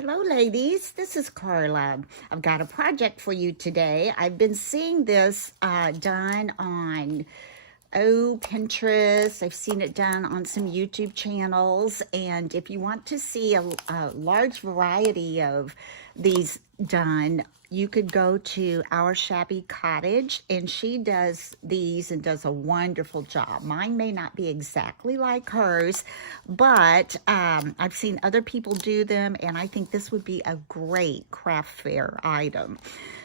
Hello ladies, this is Carla. I've got a project for you today. I've been seeing this done on Pinterest. I've seen it done on some YouTube channels, and if you want to see a large variety of these done, you could go to Our Shabby Cottage, and she does these and does a wonderful job. Mine may not be exactly like hers, but I've seen other people do them, and I think this would be a great craft fair item.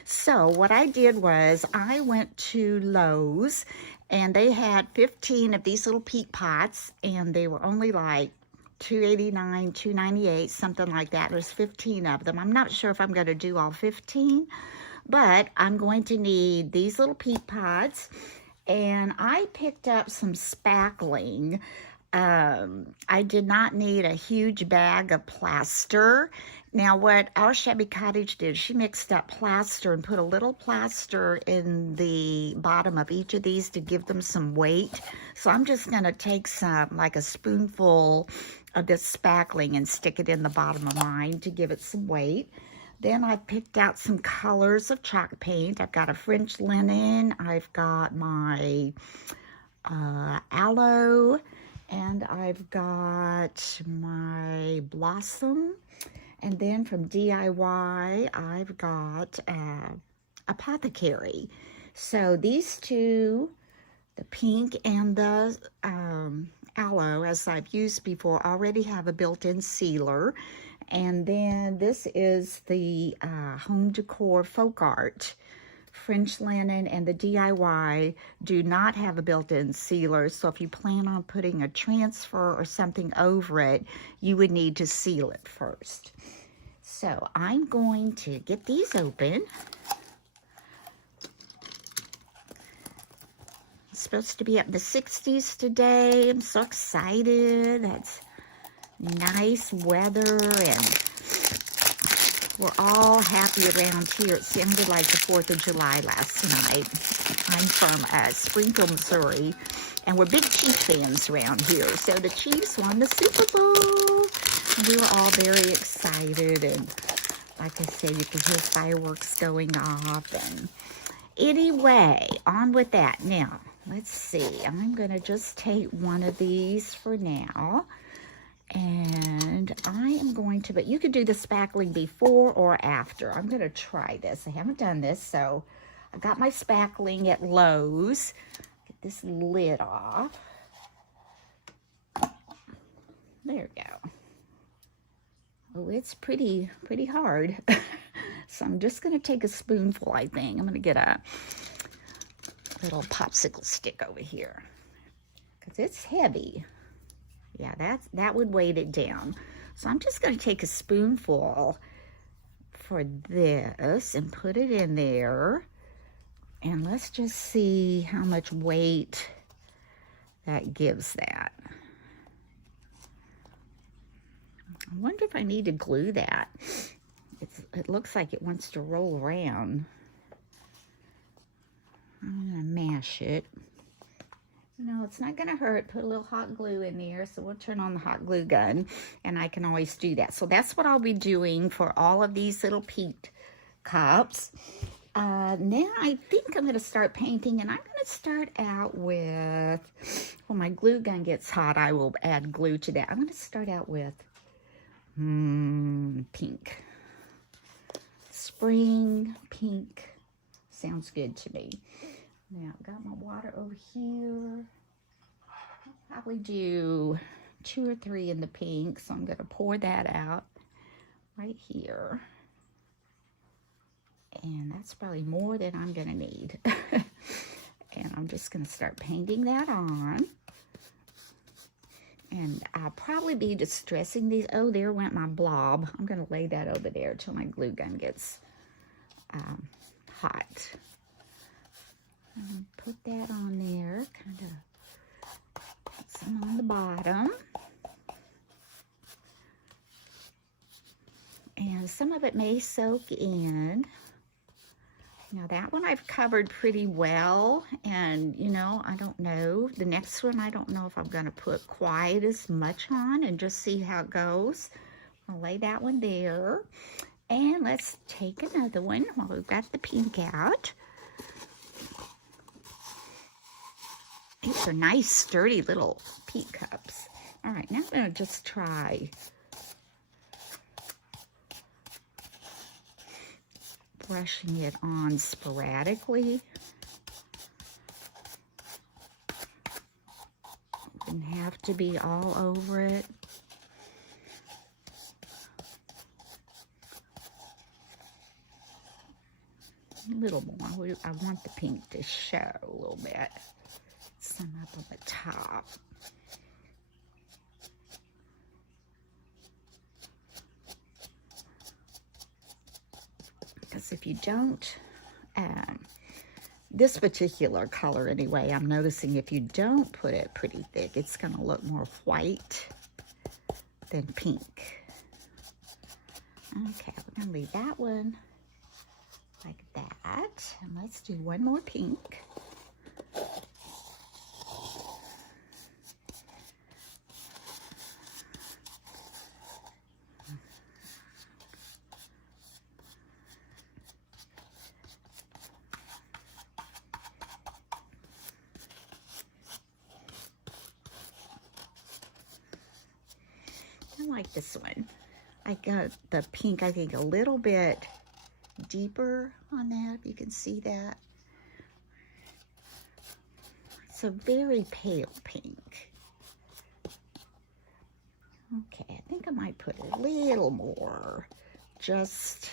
So what I did was I went to Lowe's, and they had 15 of these little peat pots, and they were only like $2.89, $2.98, something like that. There's 15 of them. I'm not sure if I'm going to do all 15, but I'm going to need these little peat pots, and I picked up some spackling. I did not need a huge bag of plaster. Now, what Our Shabby Cottage did, she mixed up plaster and put a little plaster in the bottom of each of these to give them some weight. So I'm just going to take some, like a spoonful of this spackling, and stick it in the bottom of mine to give it some weight. Then I picked out some colors of chalk paint. I've got a French linen. I've got my aloe. And I've got my blossom. And then from DIY, I've got apothecary. So these two, the pink and the aloe, as I've used before, already have a built-in sealer. And then this is the home decor folk art. French linen and the DIY do not have a built-in sealer, so if you plan on putting a transfer or something over it, you would need to seal it first. So I'm going to get these open. It's supposed to be up in the 60s today. I'm so excited. That's nice weather, and we're all happy around here. It sounded like the 4th of July last night. I'm from Springfield, Missouri, and we're big Chiefs fans around here. So the Chiefs won the Super Bowl, and we were all very excited. And like I say, you could hear fireworks going off. And anyway, on with that. Now, let's see. I'm going to just take one of these for now. And I am going to, but you could do the spackling before or after. I'm going to try this. I haven't done this, so I got my spackling at Lowe's. Get this lid off. There we go. Oh, it's pretty hard. So I'm just going to take a spoonful, I think. I'm going to get a little popsicle stick over here because it's heavy. Yeah, that would weight it down. So I'm just going to take a spoonful for this and put it in there. And let's just see how much weight that gives that. I wonder if I need to glue that. It looks like it wants to roll around. I'm going to mash it. No, it's not going to hurt. Put a little hot glue in there, so we'll turn on the hot glue gun, and I can always do that. So that's what I'll be doing for all of these little peat cups. Now I think I'm going to start painting, and I'm going to start out with, when my glue gun gets hot, I will add glue to that. I'm going to start out with pink. Spring pink sounds good to me. Now, I've got my water over here. I'll probably do 2 or 3 in the pink, so I'm going to pour that out right here. And that's probably more than I'm going to need. And I'm just going to start painting that on. And I'll probably be distressing these. Oh, there went my blob. I'm going to lay that over there till my glue gun gets hot. Put that on there, kind of put some on the bottom. And some of it may soak in. Now that one I've covered pretty well, and you know, I don't know. The next one, I don't know if I'm going to put quite as much on and just see how it goes. I'll lay that one there. And let's take another one while we've got the pink out. These are nice, sturdy little Peet cups. All right, now I'm going to just try brushing it on sporadically. Doesn't have to be all over it. A little more. I want the pink to show a little bit. Some up on the top. Because if you don't, this particular color anyway, I'm noticing if you don't put it pretty thick, it's going to look more white than pink. Okay, we're going to leave that one like that. And let's do one more pink. I like this one. I got the pink, I think, a little bit deeper on that, if you can see that. It's a very pale pink. Okay, I think I might put a little more, just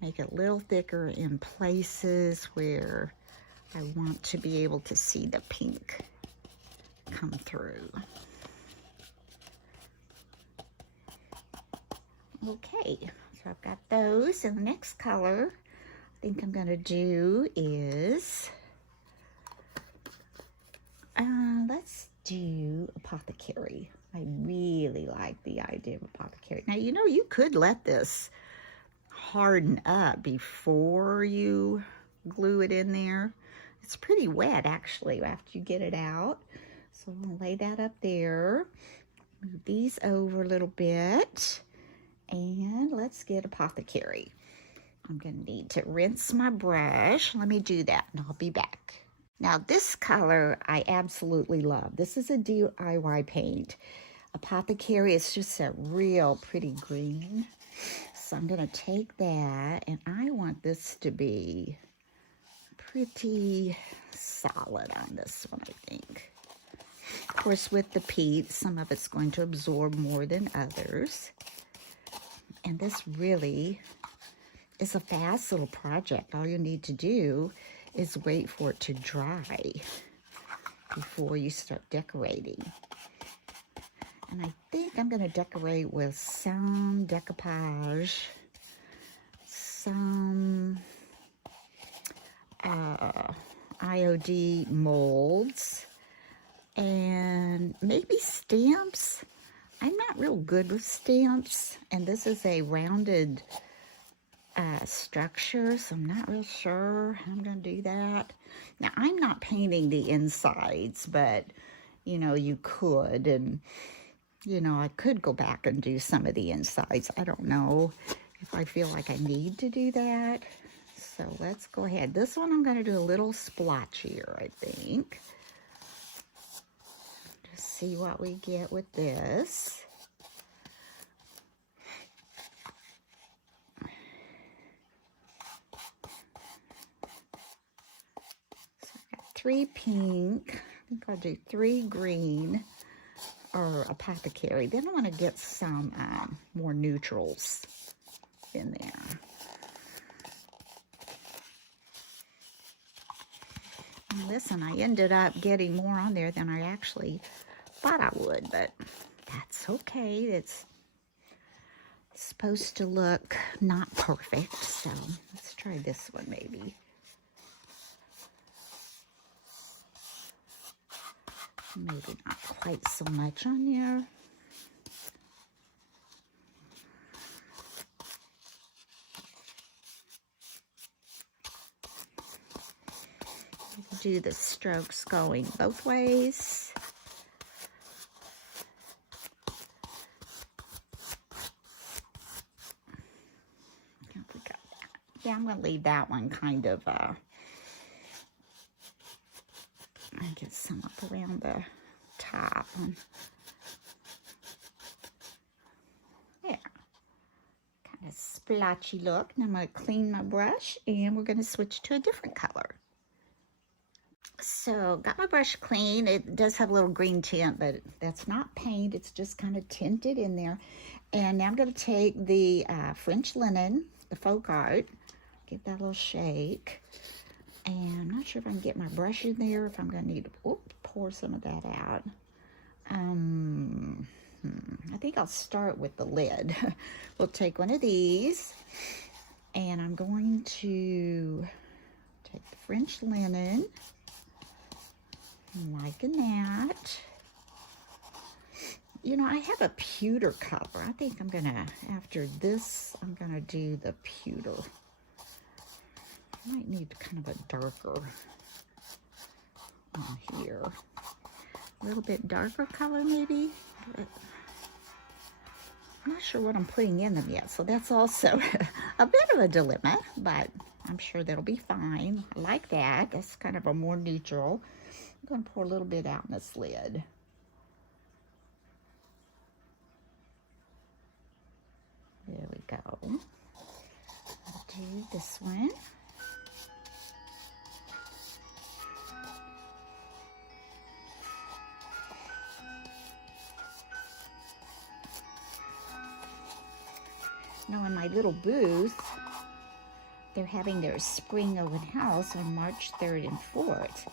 make it a little thicker in places where I want to be able to see the pink come through. Okay, so I've got those, and the next color I think I'm going to do is, let's do Apothecary. I really like the idea of Apothecary. Now, you know, you could let this harden up before you glue it in there. It's pretty wet, actually, after you get it out. So I'm going to lay that up there. Move these over a little bit. And let's get Apothecary. I'm going to need to rinse my brush. Let me do that, and I'll be back. Now, this color I absolutely love. This is a DIY paint. Apothecary is just a real pretty green. So I'm going to take that, and I want this to be pretty solid on this one, I think. Of course, with the Peet, some of it's going to absorb more than others. And this really is a fast little project. All you need to do is wait for it to dry before you start decorating. And I think I'm going to decorate with some decoupage, some IOD molds, and maybe stamps. I'm not real good with stamps, and this is a rounded structure, so I'm not real sure how I'm going to do that. Now, I'm not painting the insides, but, you know, you could, and, you know, I could go back and do some of the insides. I don't know if I feel like I need to do that, so let's go ahead. This one I'm going to do a little splotchier, I think. See what we get with this. So I got 3 pink. I think I'll do 3 green or Apothecary. Then I want to get some more neutrals in there. And listen, I ended up getting more on there than I actually thought I would, but that's okay. It's supposed to look not perfect, so let's try this one maybe. Maybe not quite so much on there. Do the strokes going both ways. Yeah, I'm going to leave that one kind of, I get some up around the top. There. Kind of splotchy look. And I'm going to clean my brush, and we're going to switch to a different color. So, got my brush clean. It does have a little green tint, but that's not paint. It's just kind of tinted in there. And now I'm going to take the French linen, the folk art, give that a little shake. And I'm not sure if I can get my brush in there, if I'm going to need to pour some of that out. I think I'll start with the lid. We'll take one of these, and I'm going to take the French linen. I'm liking that. You know, I have a pewter color. I think I'm gonna, after this, I'm gonna do the pewter. I might need kind of a darker on here. A little bit darker color maybe. But I'm not sure what I'm putting in them yet, so that's also a bit of a dilemma, but I'm sure that'll be fine. I like that. That's kind of a more neutral. I'm going to pour a little bit out in this lid. There we go. I'll do this one. Now in my little booth, they're having their spring open house on March 3rd and 4th.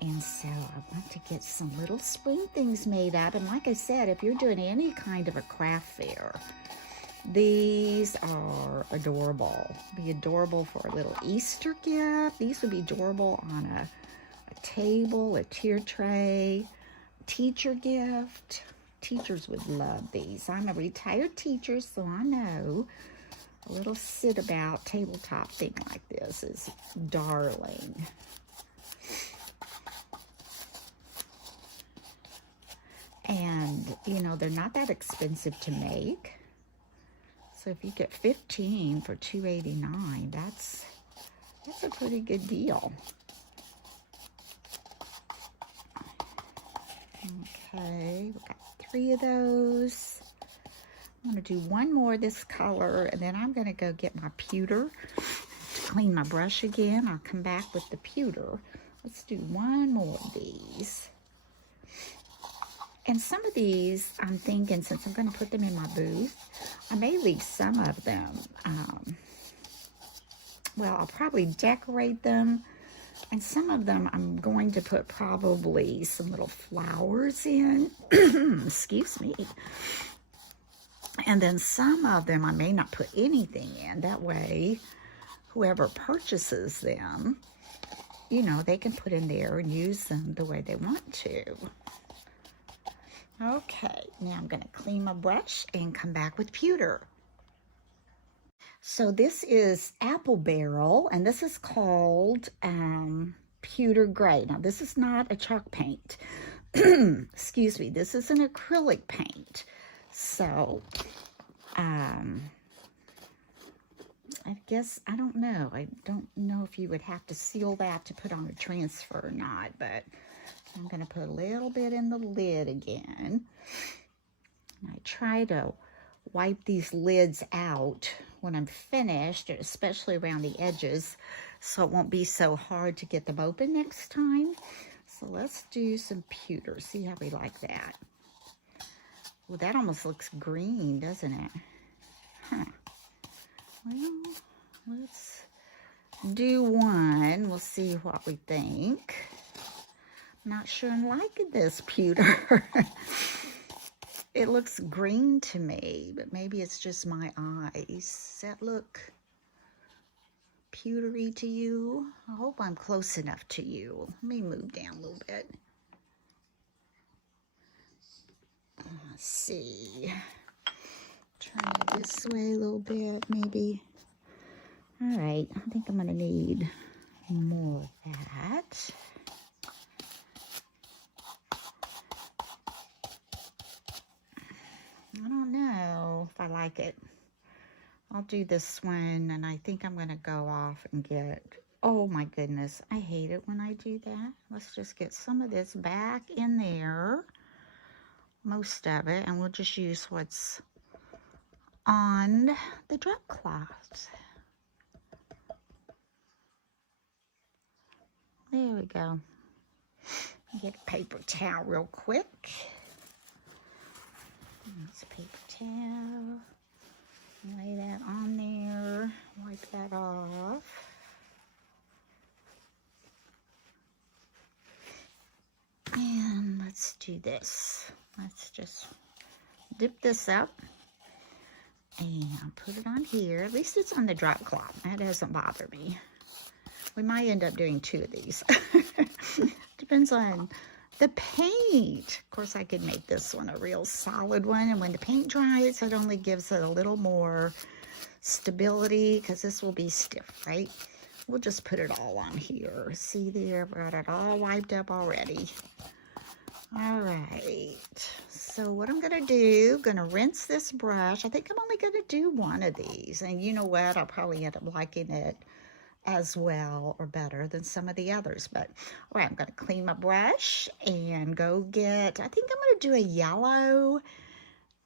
And so I want to get some little spring things made up. And like I said, if you're doing any kind of a craft fair, these are adorable. Be adorable for a little Easter gift. These would be adorable on a table, a tier tray, teacher gift. Teachers would love these. I'm a retired teacher, so I know a little sit-about tabletop thing like this is darling. And, you know, they're not that expensive to make. So if you get 15 for $2.89, that's a pretty good deal. Okay, we got 3 of those. I'm going to do one more this color, and then I'm going to go get my pewter to clean my brush again. I'll come back with the pewter. Let's do one more of these. And some of these, I'm thinking, since I'm going to put them in my booth, I may leave some of them. Well, I'll probably decorate them. And some of them I'm going to put probably some little flowers in. Excuse me. And then some of them I may not put anything in. That way, whoever purchases them, you know, they can put in there and use them the way they want to. Okay, now I'm going to clean my brush and come back with pewter. So this is Apple Barrel, and this is called Pewter Gray. Now, this is not a chalk paint. Excuse me, this is an acrylic paint. So, I guess, I don't know. I don't know if you would have to seal that to put on a transfer or not, but I'm going to put a little bit in the lid again. And I try to wipe these lids out when I'm finished, especially around the edges, so it won't be so hard to get them open next time. So let's do some pewter, see how we like that. Well, that almost looks green, doesn't it? Huh. Well, let's do one. We'll see what we think. Not sure I'm liking this pewter. It looks green to me, but maybe it's just my eyes. Does that look pewtery to you? I hope I'm close enough to you. Let me move down a little bit. Let's see. Try it this way a little bit, maybe. All right, I think I'm going to need more of that. I don't know if I like it. I'll do this one, and I think I'm going to go off and get, oh my goodness, I hate it when I do that. Let's just get some of this back in there, most of it, and we'll just use what's on the drop cloth. There we go. Get a paper towel real quick. That's a paper towel. Lay that on there. Wipe that off. And let's do this. Let's just dip this up and put it on here. At least it's on the drop cloth. That doesn't bother me. We might end up doing 2 of these. Depends on the paint. Of course, I could make this one a real solid one. And when the paint dries, it only gives it a little more stability because this will be stiff, right? We'll just put it all on here. See there, I've got it all wiped up already. All right, so what I'm gonna do, gonna rinse this brush. I think I'm only gonna do 1 of these. And you know what, I'll probably end up liking it as well or better than some of the others. But all right, I'm gonna clean my brush and go get, I think I'm gonna do a yellow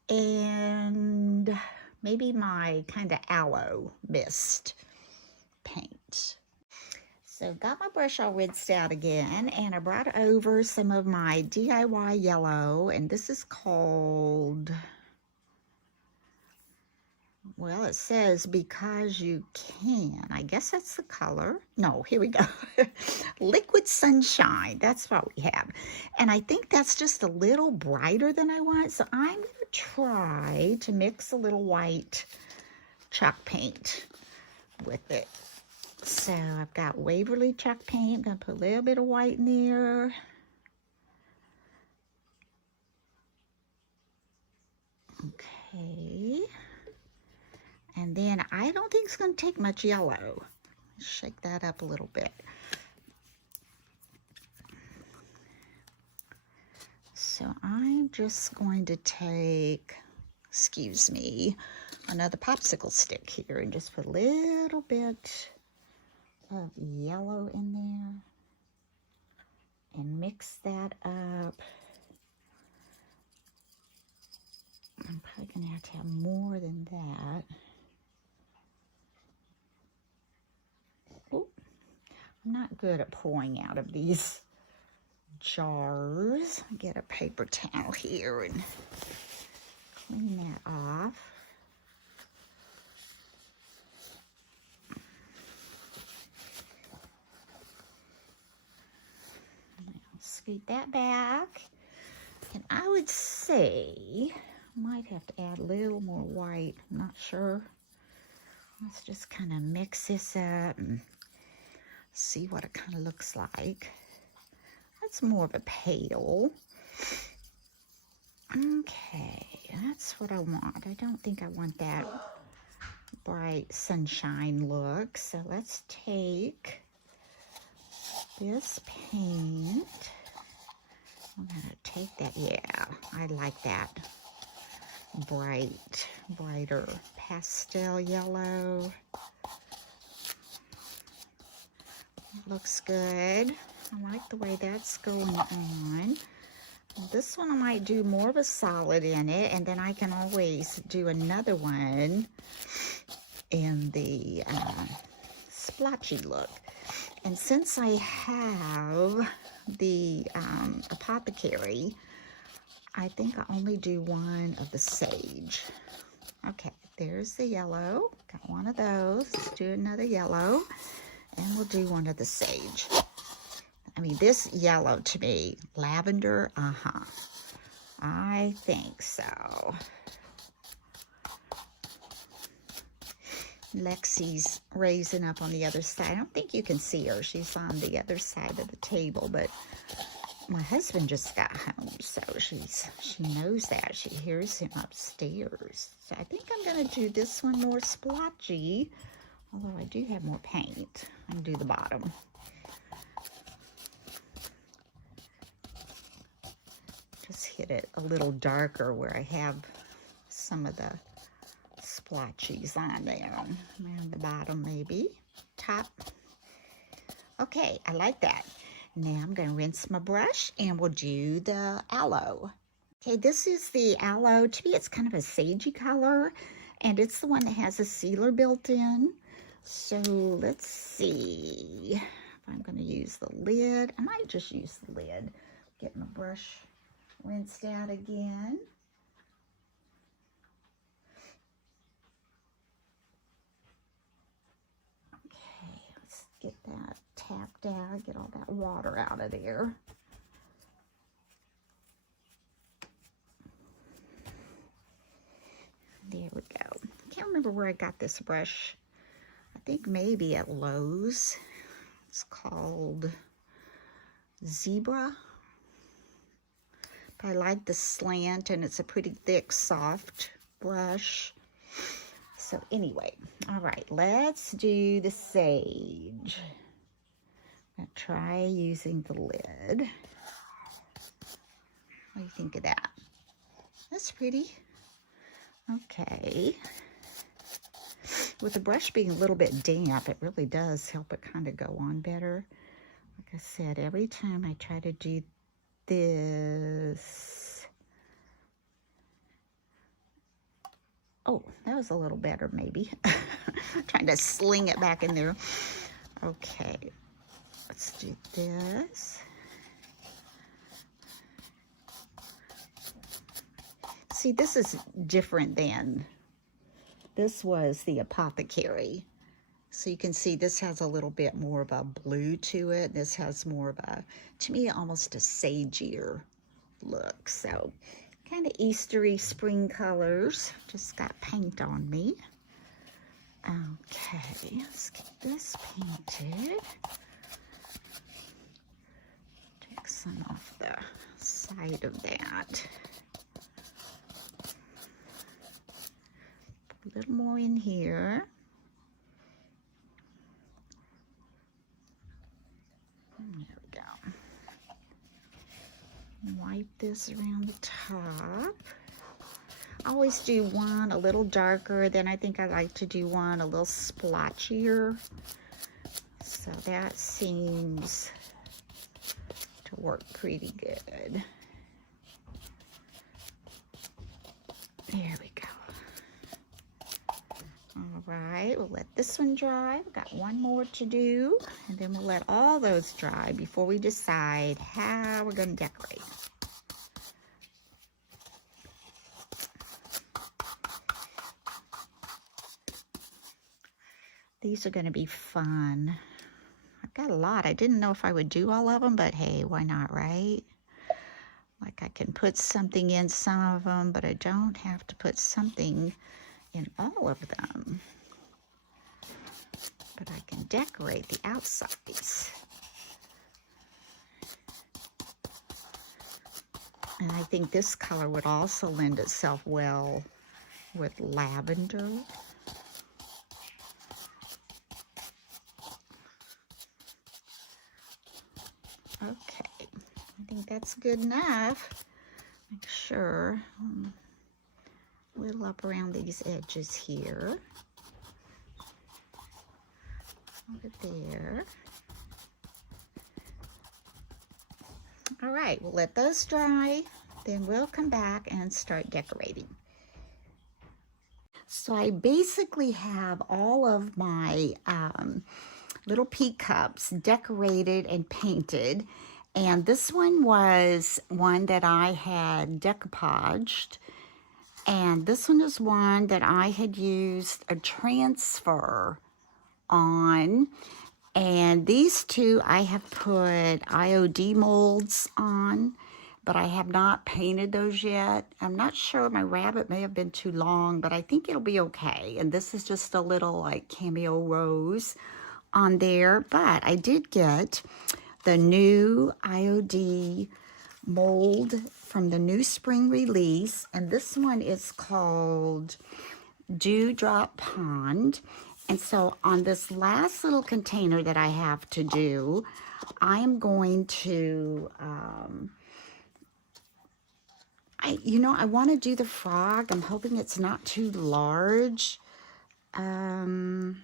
and maybe my kind of aloe mist paint. So got my brush all rinsed out again, and I brought over some of my DIY yellow, and this is called, well, it says Because You Can. I guess that's the color. No, here we go. Liquid Sunshine. That's what we have. And I think that's just a little brighter than I want. So I'm going to try to mix a little white chalk paint with it. So I've got Waverly chalk paint. I'm going to put a little bit of white in there. Okay. And then I don't think it's going to take much yellow. Shake that up a little bit. So I'm just going to take, excuse me, another popsicle stick here and just put a little bit of yellow in there and mix that up. I'm probably going to have more than that. Ooh, I'm not good at pouring out of these jars. Get a paper towel here and clean that off. Scoot that back. And I would say, I might have to add a little more white. I'm not sure. Let's just kind of mix this up and see what it kind of looks like. That's more of a pale. Okay, that's what I want. I don't think I want that bright sunshine look. So let's take this paint. I'm gonna take that, yeah, I like that brighter pastel yellow. Looks good. I like the way that's going on. This one I might do more of a solid in it, and then I can always do another one in the splotchy look. And since I have the apothecary, I think I only do one of the sage. Okay, there's the yellow. Got one of those. Let's do another yellow, and we'll do one of the sage. I mean, this yellow to me, lavender, I think so. Lexi's raising up on the other side. I don't think you can see her. She's on the other side of the table, but my husband just got home, so she knows that. She hears him upstairs. So I think I'm going to do this one more splotchy, although I do have more paint. I can do the bottom. Just hit it a little darker where I have some of the splotchies on there. Around the bottom maybe. Top. Okay, I like that. Now I'm going to rinse my brush and we'll do the aloe. Okay, this is the aloe. To me, it's kind of a sagey color, and it's the one that has a sealer built in. So let's see if I'm going to use the lid. I might just use the lid. Get my brush rinsed out again. Okay, let's get that tapped out, get all that water out of there. There we go. I can't remember where I got this brush. I think maybe at Lowe's. It's called Zebra. But I like the slant, and it's a pretty thick, soft brush. So anyway, all right, let's do the sage. I'm gonna try using the lid. What do you think of that? That's pretty. Okay. With the brush being a little bit damp, it really does help it kind of go on better. Like I said, every time I try to do this. Oh, that was a little better maybe. Trying to sling it back in there. Okay, let's do this. See, this is different than, this was the Apothecary. So you can see this has a little bit more of a blue to it. This has more of a, to me, almost a sagier look. So kind of Eastery spring colors. Just got paint on me. Okay, let's get this painted. Take some off the side of that. A little more in here. There we go. Wipe this around the top. I always do one a little darker, then I think I like to do one a little splotchier. So that seems to work pretty good. There we go. All right, we'll let this one dry. We've got one more to do, and then we'll let all those dry before we decide how we're going to decorate. These are going to be fun. I've got a lot. I didn't know if I would do all of them, but hey, why not, right? Like I can put something in some of them, but I don't have to put something in all of them. But I can decorate the outsides. And I think this color would also lend itself well with lavender. Okay, I think that's good enough. Make sure a little up around these edges here. Over there. All right, we'll let those dry, then we'll come back and start decorating. So I basically have all of my little Peet cups decorated and painted, and this one was one that I had decoupaged, and this one is one that I had used a transfer on, and these two I have put IOD molds on, but I have not painted those yet. I'm not sure, my rabbit may have been too long, but I think it'll be okay. And this is just a little like cameo rose on there, but I did get the new IOD mold from the new spring release, and this one is called Dewdrop Pond. And so on this last little container that I have to do, I am going to I want to do the frog. I'm hoping it's not too large. I'm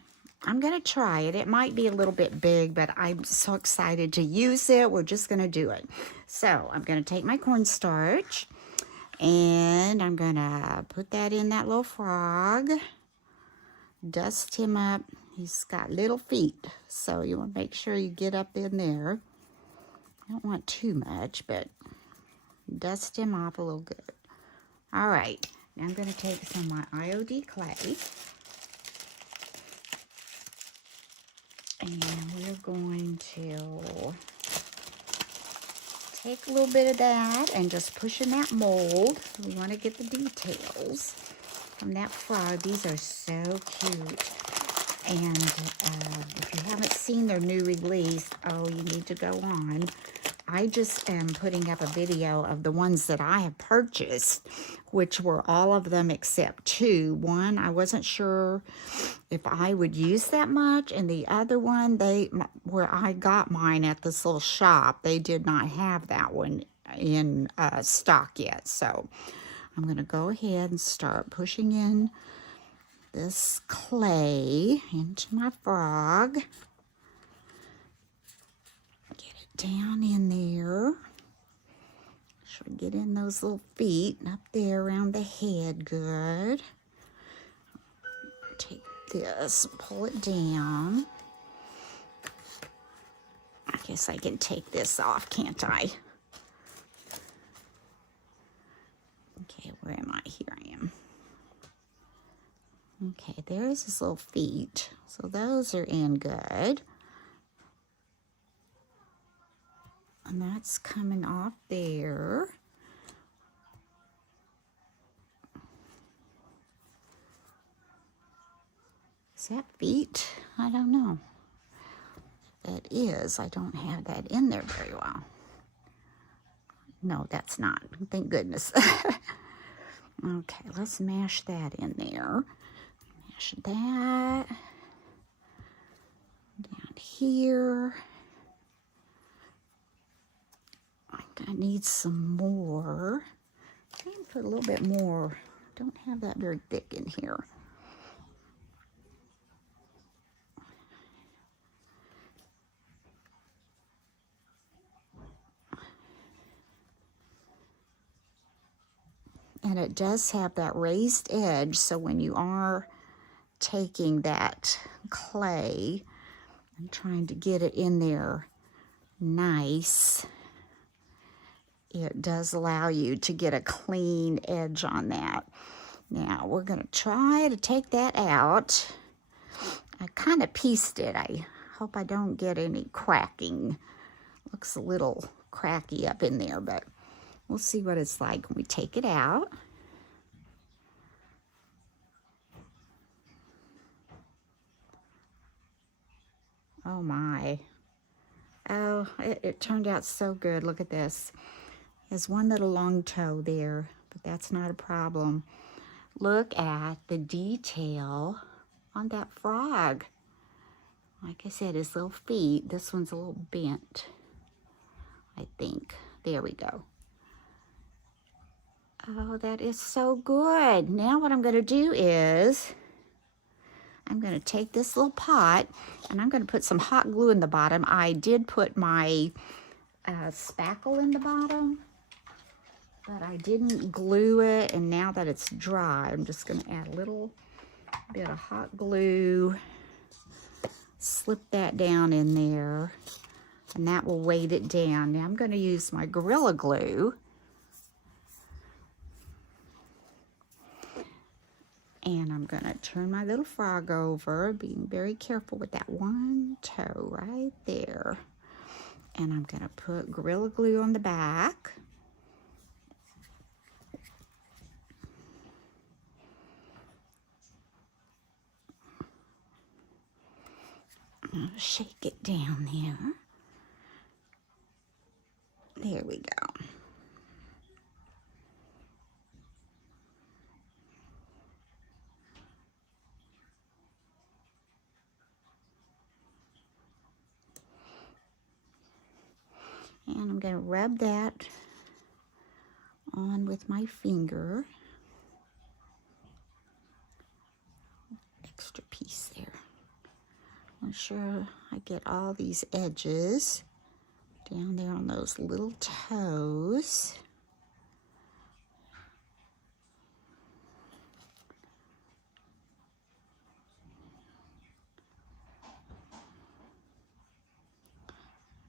going to try it. It might be a little bit big, but I'm so excited to use it. We're just going to do it. So I'm going to take my cornstarch, and I'm going to put that in that little frog. Dust him up. He's got little feet, so you want to make sure you get up in there. I don't want too much, but dust him off a little good. All right, now I'm going to take some of my IOD clay, and we're going to take a little bit of that and just push in that mold. We want to get the details from that frog. These are so cute. And if you haven't seen their new release, oh, you need to go on. I just am putting up a video of the ones that I have purchased, which were all of them except two. One, I wasn't sure if I would use that much, and the other one, where I got mine at this little shop, they did not have that one in stock yet. So I'm going to go ahead and start pushing in this clay into my frog. Get it down in there. Should get in those little feet and up there around the head. Good. Take this, pull it down. I guess I can take this off, can't I? Okay, where am I? Here I am. Okay, there's his little feet. So those are in good. And that's coming off there. Is that feet? I don't know. That is. I don't have that in there very well. No, that's not. Thank goodness. Okay, let's mash that in there. Mash that down here. I need some more. I can put a little bit more. Don't have that very thick in here. And it does have that raised edge, so when you are taking that clay and trying to get it in there nice, it does allow you to get a clean edge on that. Now we're going to try to take that out. I kind of pieced it. I hope I don't get any cracking. Looks a little cracky up in there, but we'll see what it's like when we take it out. Oh my. Oh, it turned out so good. Look at this. There's one little long toe there, but that's not a problem. Look at the detail on that frog. Like I said, his little feet. This one's a little bent, I think. There we go. Oh, that is so good. Now what I'm going to do is I'm going to take this little pot and I'm going to put some hot glue in the bottom. I did put my spackle in the bottom, but I didn't glue it. And now that it's dry, I'm just going to add a little bit of hot glue. Slip that down in there, and that will weight it down. Now I'm going to use my Gorilla Glue. And I'm going to turn my little frog over, being very careful with that one toe right there. And I'm going to put Gorilla Glue on the back. I'll shake it down there. There we go. And I'm going to rub that on with my finger. Extra Make sure I get all these edges down there on those little toes.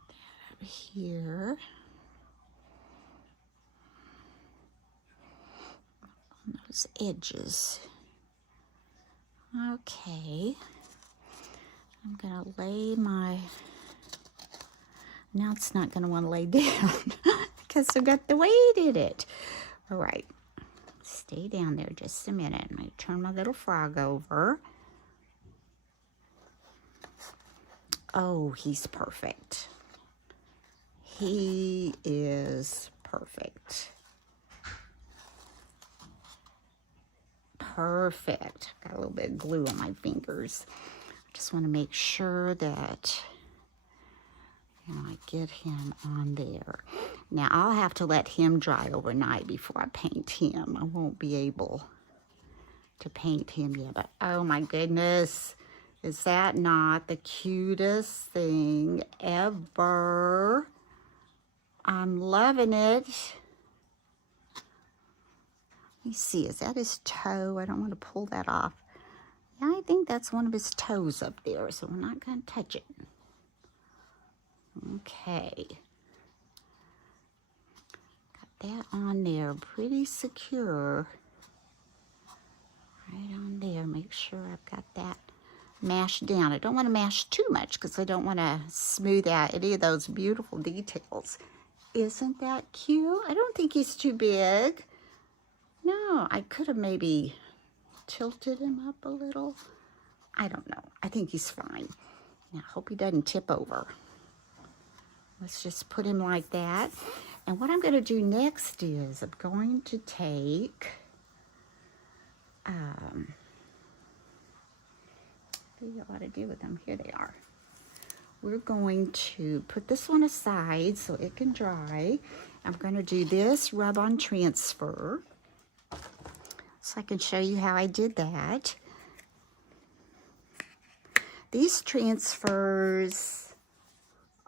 That over here. On those edges. Okay. I'm gonna lay my, now it's not gonna wanna lay down because I've got the weight in it. All right, stay down there just a minute. I'm gonna turn my little frog over. Oh, he's perfect. He is perfect. Perfect. Got a little bit of glue on my fingers. I just want to make sure that, you know, I get him on there. Now, I'll have to let him dry overnight before I paint him. I won't be able to paint him yet, but oh my goodness, is that not the cutest thing ever? I'm loving it. Let me see, is that his toe? I don't want to pull that off. Yeah, I think that's one of his toes up there, so we're not going to touch it. Okay. Got that on there, pretty secure. Right on there, make sure I've got that mashed down. I don't want to mash too much because I don't want to smooth out any of those beautiful details. Isn't that cute? I don't think he's too big. No, I could have maybe tilted him up a little. I don't know. I think he's fine. Now, I hope he doesn't tip over. Let's just put him like that. And what I'm going to do next is I'm going to take, what to do with them? Here they are. We're going to put this one aside so it can dry. I'm going to do this rub-on transfer, so I can show you how I did that. These transfers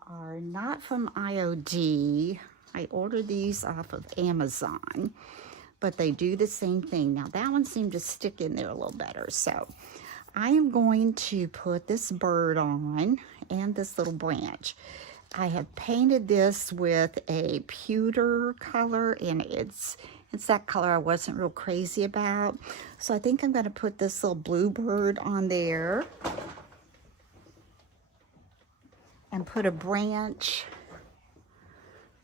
are not from IOD. I ordered these off of Amazon, but they do the same thing. Now that one seemed to stick in there a little better, so I am going to put this bird on and this little branch. I have painted this with a pewter color, and it's that color I wasn't real crazy about. So I think I'm going to put this little bluebird on there and put a branch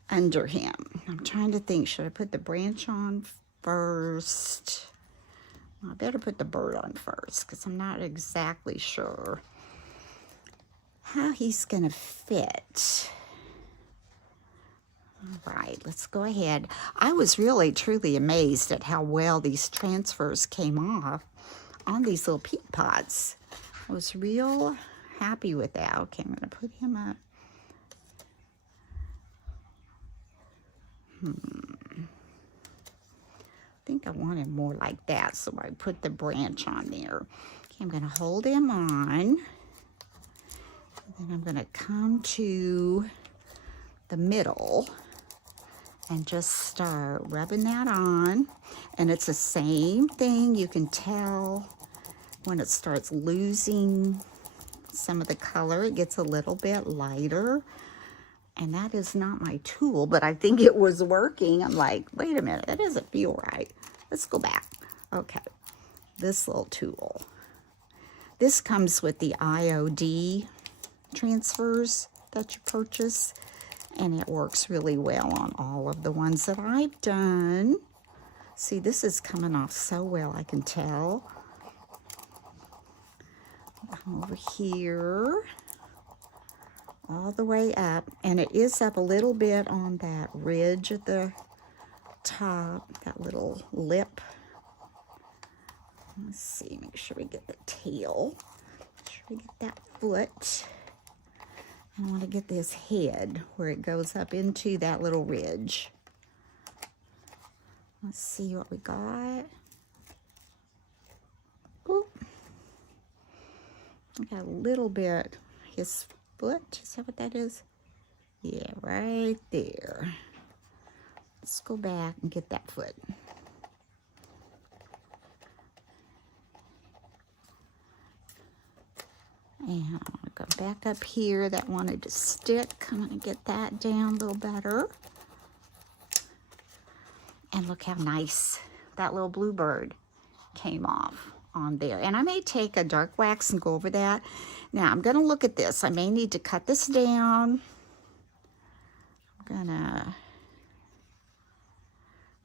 under him. I'm trying to think, should I put the branch on first? I better put the bird on first because I'm not exactly sure how he's going to fit. All right, let's go ahead. I was really, truly amazed at how well these transfers came off on these little peat pots. I was real happy with that. Okay, I'm going to put him up. I think I want him more like that, so I put the branch on there. Okay, I'm going to hold him on. And then I'm going to come to the middle and just start rubbing that on. And it's the same thing. You can tell when it starts losing some of the color, it gets a little bit lighter. And that is not my tool, but I think it was working. I'm like, wait a minute, that doesn't feel right. Let's go back. Okay, this little tool. This comes with the IOD transfers that you purchase, and it works really well on all of the ones that I've done. See, this is coming off so well, I can tell. Come over here, all the way up, and it is up a little bit on that ridge at the top, that little lip. Let's see, make sure we get the tail, make sure we get that foot. I want to get this head where it goes up into that little ridge. Let's see what we got. Oop. I got a little bit, his foot, is that what that is? Yeah, right there. Let's go back and get that foot. And I'm gonna go back up here. That wanted to stick. I'm gonna get that down a little better. And look how nice that little bluebird came off on there. And I may take a dark wax and go over that. Now I'm gonna look at this. I may need to cut this down. I'm gonna,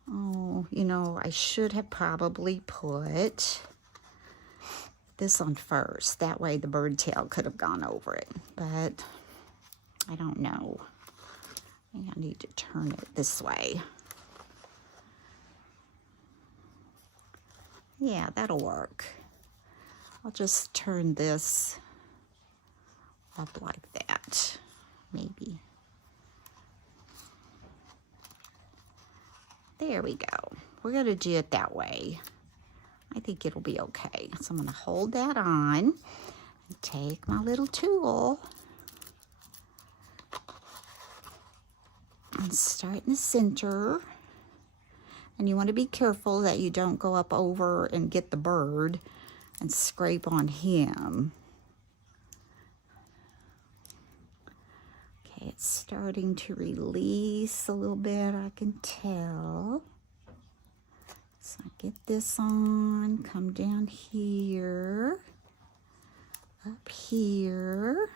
oh, you know, I should have probably put this on first. That way the bird tail could have gone over it, but I don't know. I think I need to turn it this way. Yeah, that'll work. I'll just turn this up like that, maybe. There we go. We're gonna do it that way. I think it'll be okay. So I'm gonna hold that on and take my little tool and start in the center. And you want to be careful that you don't go up over and get the bird and scrape on him. Okay, it's starting to release a little bit, I can tell. So I get this on, come down here, up here.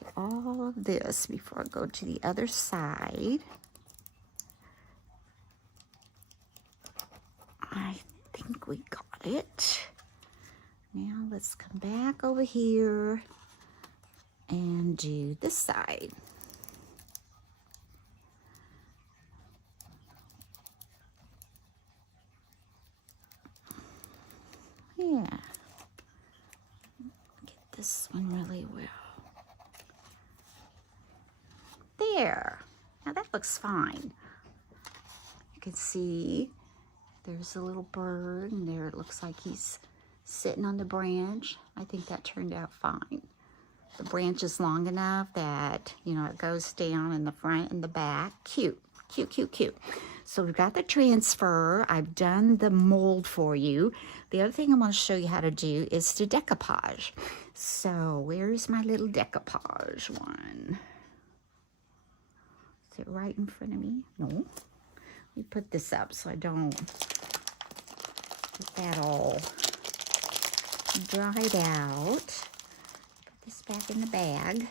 Get all of this before I go to the other side. I think we got it. Now let's come back over here and do this side. Yeah. Get this one really well. There. Now that looks fine. You can see there's a little bird, and there it looks like he's sitting on the branch. I think that turned out fine. The branch is long enough that, you know, it goes down in the front and the back. Cute, cute, cute, cute. So we've got the transfer. I've done the mold for you. The other thing I want to show you how to do is to decoupage. So where's my little decoupage one? Is it right in front of me? No. Let me put this up so I don't get that all dried out. Put this back in the bag.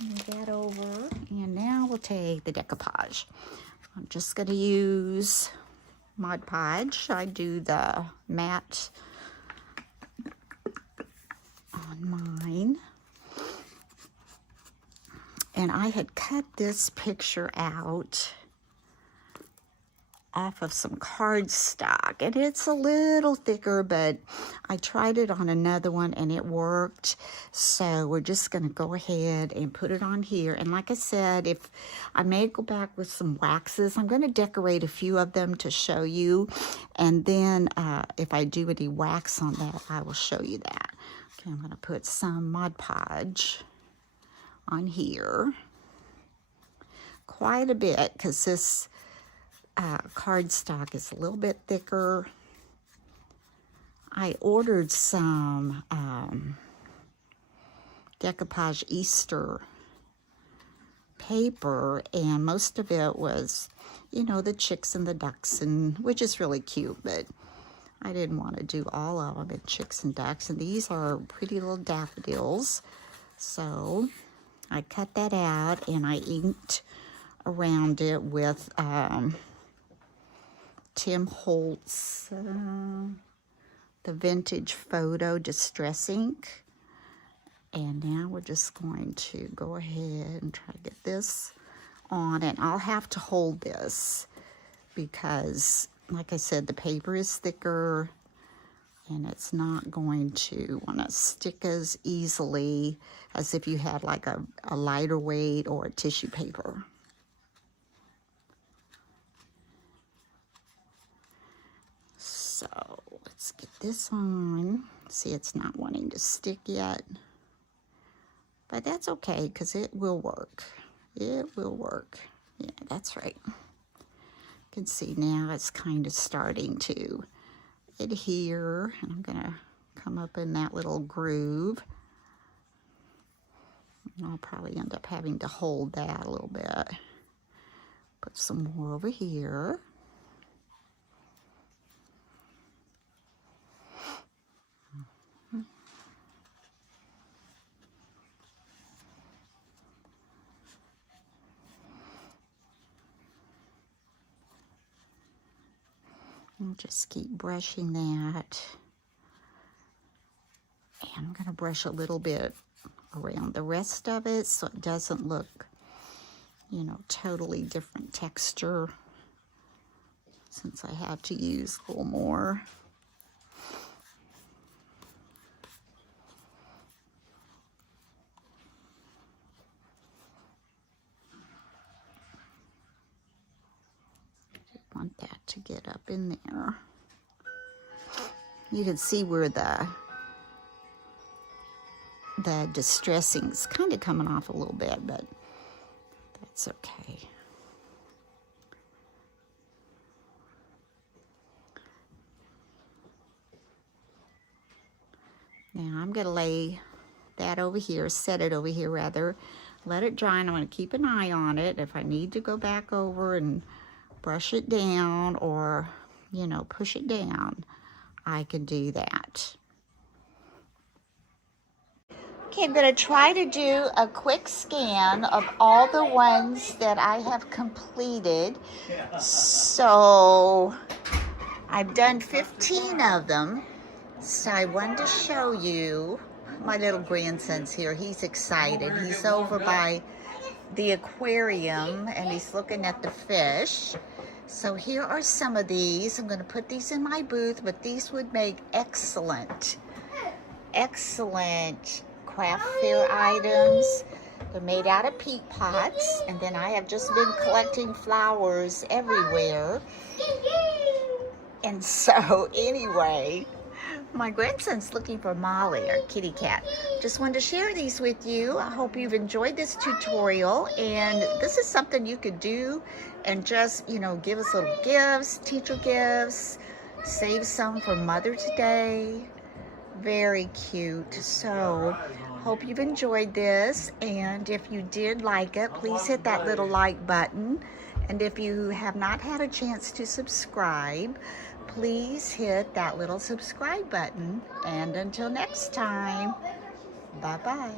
Move that over, and now we'll take the decoupage. I'm just going to use Mod Podge. I do the matte on mine. And I had cut this picture out off of some cardstock, and it's a little thicker, but I tried it on another one and it worked. So we're just going to go ahead and put it on here. And like I said, if I may go back with some waxes, I'm going to decorate a few of them to show you, and then if I do any wax on that, I will show you that. Okay, I'm going to put some Mod Podge on here, quite a bit, because this cardstock is a little bit thicker. I ordered some decoupage Easter paper, and most of it was, you know, the chicks and the ducks, and which is really cute, but I didn't want to do all of them in chicks and ducks. And these are pretty little daffodils, so I cut that out and I inked around it with Tim Holtz, the Vintage Photo Distress Ink. And now we're just going to go ahead and try to get this on. And I'll have to hold this because, like I said, the paper is thicker and it's not going to want to stick as easily as if you had like a lighter weight or a tissue paper. So let's get this on. See, it's not wanting to stick yet. But that's okay, because it will work. It will work. Yeah, that's right. You can see now it's kind of starting to adhere. And I'm going to come up in that little groove. And I'll probably end up having to hold that a little bit. Put some more over here. I'll just keep brushing that. And I'm going to brush a little bit around the rest of it so it doesn't look, you know, totally different texture, since I have to use a little more. Want that to get up in there. You can see where the distressing's kind of coming off a little bit, but that's okay. Now I'm going to lay that over here, set it over here rather, let it dry, and I'm going to keep an eye on it. If I need to go back over and brush it down or, you know, push it down, I can do that. Okay, I'm going to try to do a quick scan of all the ones that I have completed. So I've done 15 of them. So I wanted to show you. My little grandson's here. He's excited. He's over by the aquarium and he's looking at the fish. So here are some of these. I'm going to put these in my booth, but these would make excellent craft fair items. They're made out of peat pots, and then I have just been collecting flowers everywhere. And so anyway, my grandson's looking for Molly, our kitty cat. Just wanted to share these with you. I hope you've enjoyed this tutorial, and this is something you could do and just, you know, give us little gifts, teacher gifts, save some for Mother's Day. Very cute. So hope you've enjoyed this, and if you did like it, please hit that little like button. And if you have not had a chance to subscribe, please hit that little subscribe button. And until next time, bye-bye.